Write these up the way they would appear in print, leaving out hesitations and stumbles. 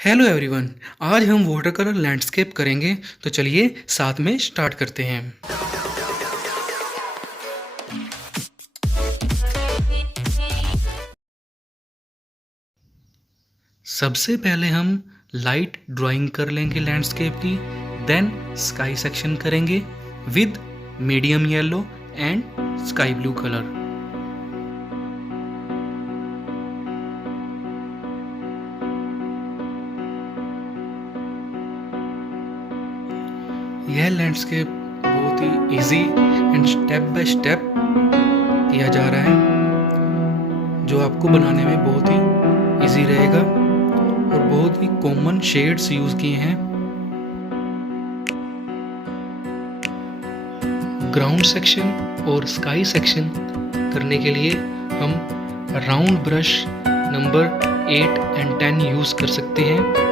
Hello everyone. आज हम water colour landscape करेंगे, तो चलिए साथ में स्टार्ट करते हैं। सबसे पहले हम लाइट ड्राइंग कर लेंगे लैंडस्केप की, देन स्काई सेक्शन करेंगे with medium yellow and sky blue colour. यह लैंडस्केप बहुत ही easy and step by step किया जा रहा है, जो आपको बनाने में बहुत ही इजी रहेगा और बहुत ही कॉमन शेड्स यूज़ किए हैं। ग्राउंड सेक्शन और स्काई सेक्शन करने के लिए हम राउंड ब्रश नंबर 8 एंड 10 यूज़ कर सकते हैं।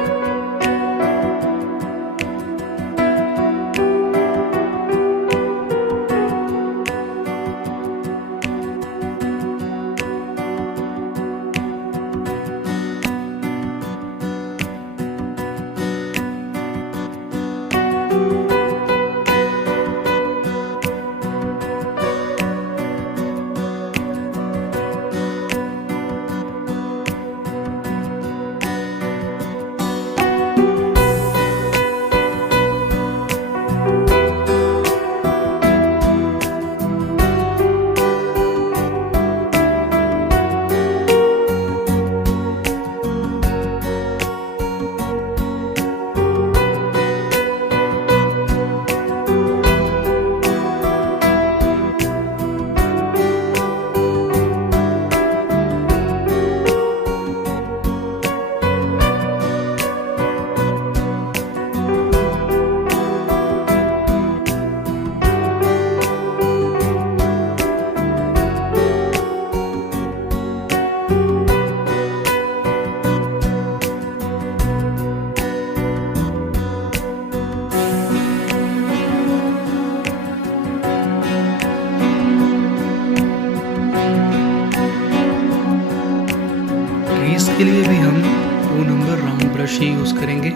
इसके लिए भी हम 2 नंबर राउंड ब्रश ही यूज़ करेंगे।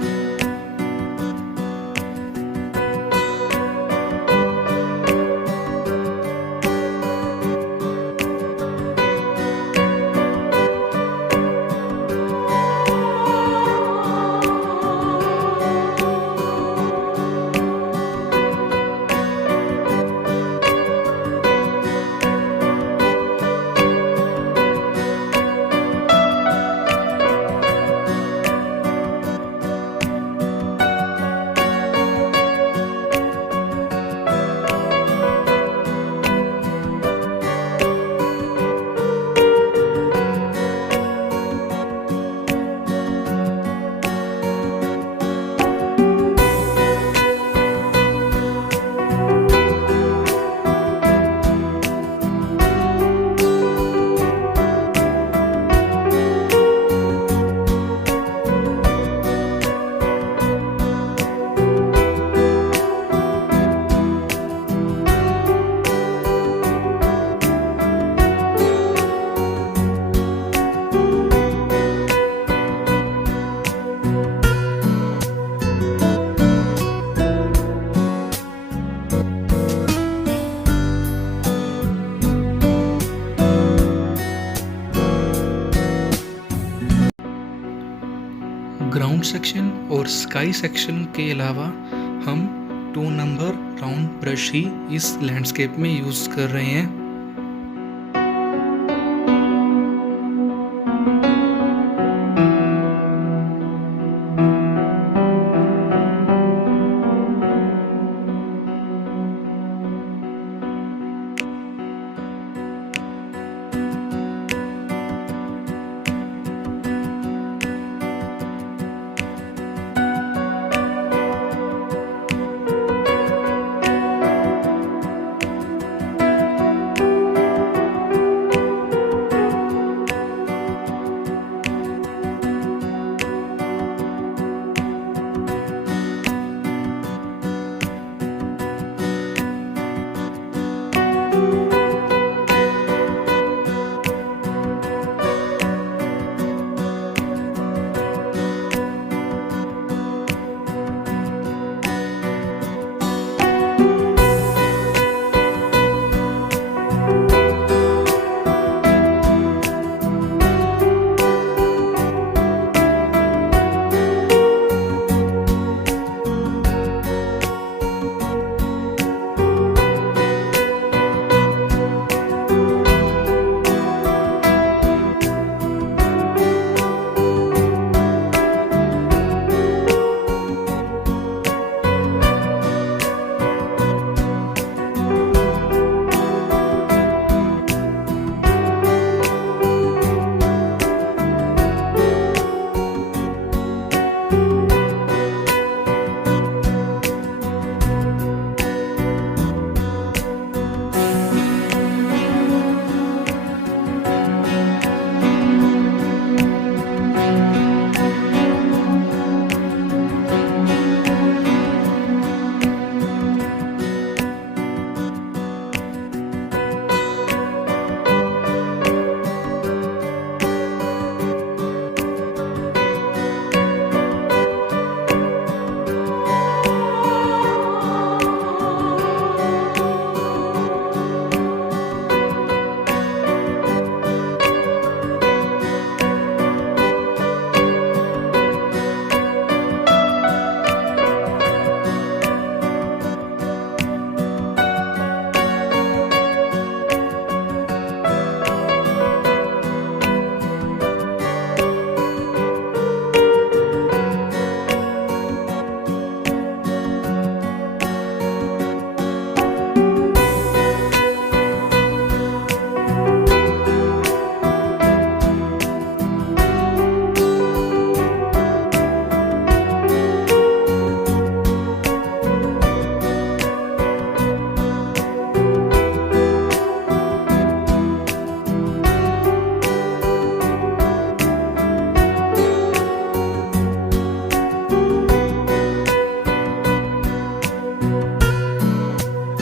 ग्राउंड सेक्शन और स्काई सेक्शन के अलावा हम 2 नंबर राउंड ब्रश ही इस लैंडस्केप में यूज़ कर रहे हैं।